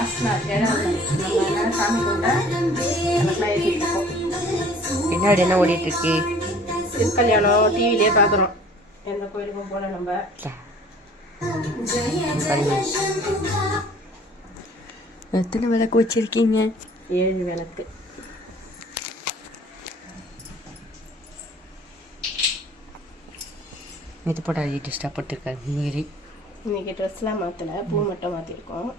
Last நாள் சாமி இருக்கோம். பின்னாடி என்ன ஓடிட்டு இருக்கு? திருக்கல்யாணம் டிவிலே பார்க்குறோம். எந்த கோயிலுக்கும் போகல நம்ம. எத்தனை விளக்கு வச்சிருக்கீங்க? ஏழு விளக்கு. இது போட்டு அழகி டிஸ்டர்ப் போட்டிருக்காரு மீறி. இன்னைக்கு ட்ரெஸ்லாம் மாற்றலை பூ மட்டும் மாற்றிருக்கோம்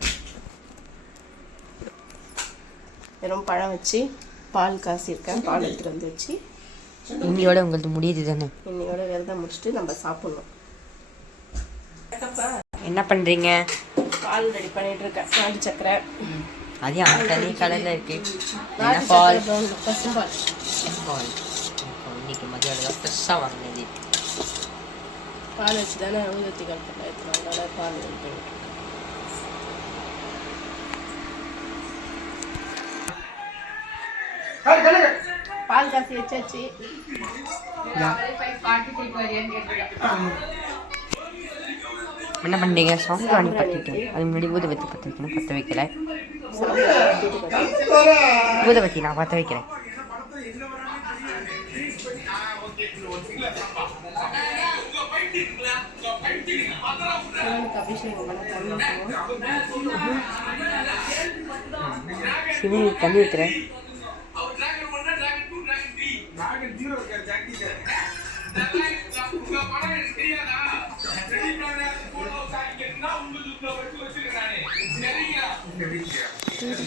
வெறும் பழம் வச்சு பால் காசிருக்கேன் பால் எடுத்துகிட்டு வந்து வச்சு இன்னையோட உங்களுக்கு முடியுது தானே? இன்னையோட விரதம் முடிச்சுட்டு நம்ம சாப்பிட்ணும். என்ன பண்ணுறீங்க பால் ரெடி பண்ணிட்டு இருக்கேன். நாட்டு சக்கரை. அதையும் தனி கலரில் இருக்கு பால்? பால். இன்னைக்கு மதியம் தான் ஃப்ரெஷ்ஷாக வாங்கினது பால் வச்சு தானே ஊதத்தி கலப்படம் பால் ரெடி பண்ணிட்டு பால் காசி வச்சாச்சு. என்ன பண்ணுறீங்க சாம்பிராணி பற்றிட்டு அது முன்னாடி ஊதுபத்தி பற்ற வைக்கணும் பற்ற வைக்கல. ஊதுபத்தி நான் பற்ற வைக்கிறேன். சிவனுக்கு தண்ணி ஊற்றுவோம்.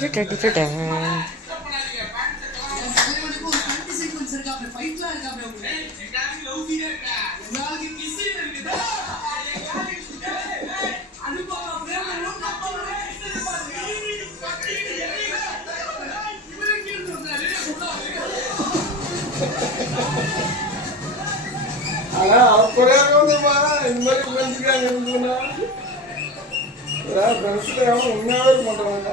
சிவனுக்கு தண்ணி ஊற்றுறேன் ஆனா இந்த மாதிரி ஃப்ரெண்ட்ஸுக்காக இருந்ததுன்னா மாட்டாங்க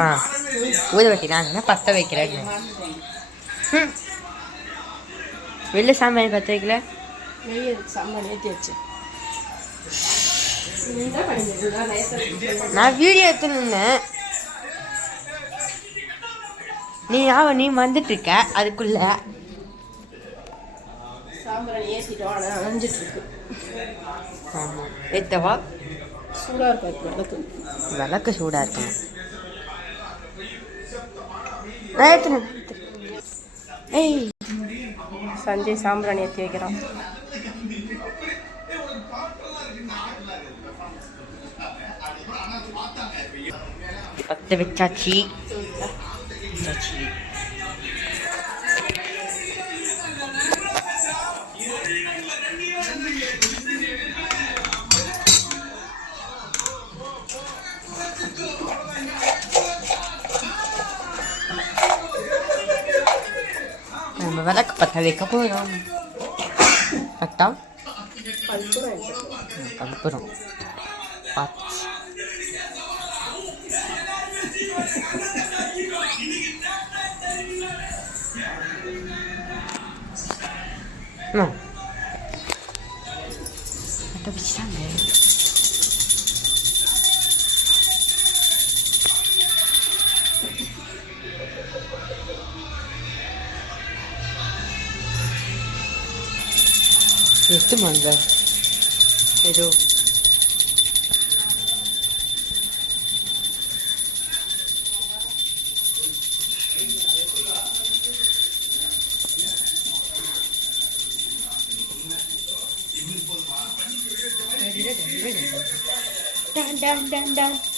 அம்மா ஊதுபத்தி நான் என்ன பற்ற வைக்கிறேன் ம். வெளில சாம்பிராணி பற்ற வைக்கல? வெளியே சாம்பார் ஏற்றி வச்சு. நான் வீடியோ எடுத்து நின்னேன் நீ ஆவ நீ வந்துட்டு இருக்க? அதுக்குள்ள. ஏத்தவா? சூடாக இருக்கும் விளக்கு? விளக்கு சூடா இருக்கணும் நான் ஏய். சஞ்சய் சாம்பிராணி ஏற்றி வைக்கிறான். பத்து வச்சாச்சு. வச்சாச்சு. Mamalak patali ka po yun. Pataw? Palpurong. Palpurong. Pat. No. またぶちたんだよ。Müftüm anda. Hello. Dun dun dun dun.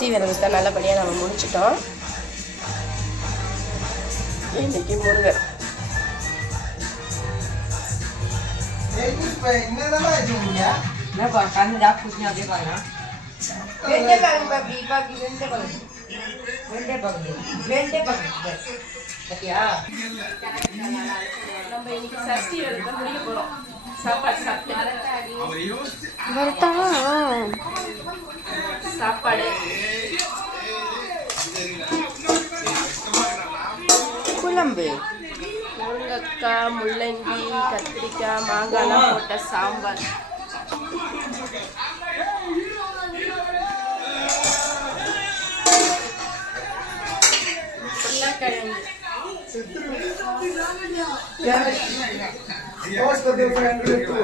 Sashti விரதத்தை நல்லபடியாக நம்ம முடிச்சிட்டோம். இன்னைக்கு முருகர் நம்ம இன்னைக்கு சஷ்டி விரதத்தை முடிக்க போகிறோம் வரட்டா சாப்பாடு. குழம்பு. முருங்கக்காய் முள்ளங்கி கத்திரிக்காய் மாங்காய்லாம் போட்ட சாம்பார். உருளைக்கிழங்கு